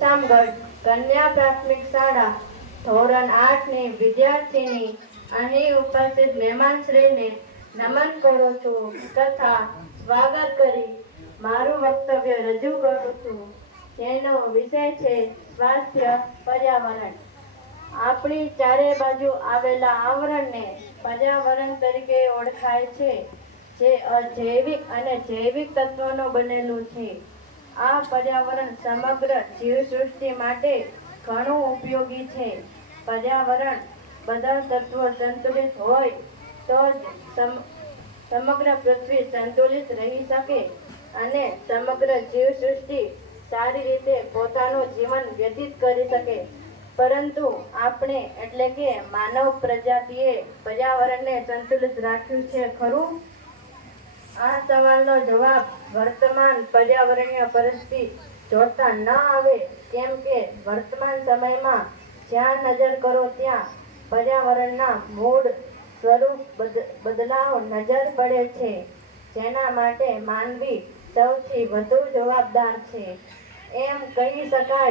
શામગઢ કન્યા પ્રાથમિક શાળા ધોરણ 8 ની વિદ્યાર્થીની અહીં ઉપસ્થિત મહેમાનશ્રીને નમન કરું છું તથા સ્વાગત કરી મારું વક્તવ્ય રજૂ કરું છું, જેનો વિષય છે સ્વાસ્થ્ય પર્યાવરણ. આપણી ચારે બાજુ આવેલા આવરણને પર્યાવરણ તરીકે ઓળખાય છે, જે અજૈવિક અને જૈવિક તત્વોનું બનેલું છે. આ પર્યાવરણ સમગ્ર જીવસૃષ્ટિ માટે ઘણું ઉપયોગી છે. પર્યાવરણ બધા તત્વો સંતુલિત હોય તો જ સમગ્ર પૃથ્વી સંતુલિત રહી શકે અને સમગ્ર જીવસૃષ્ટિ સારી રીતે પોતાનું જીવન વ્યતીત કરી શકે. પરંતુ આપણે એટલે કે માનવ પ્રજાતિએ પર્યાવરણને સંતુલિત રાખ્યું છે ખરું? આ સવાલનો જવાબ વર્તમાન પર્યાવરણીય પરિસ્થિતિ જોતા ન આવે, કેમ કે વર્તમાન સમયમાં જ્યાં નજર કરો ત્યાં પર્યાવરણના મૂળ સ્વરૂપ બદલાવ નજર પડે છે, જેના માટે માનવી સૌથી વધુ જવાબદાર છે. એમ કહી શકાય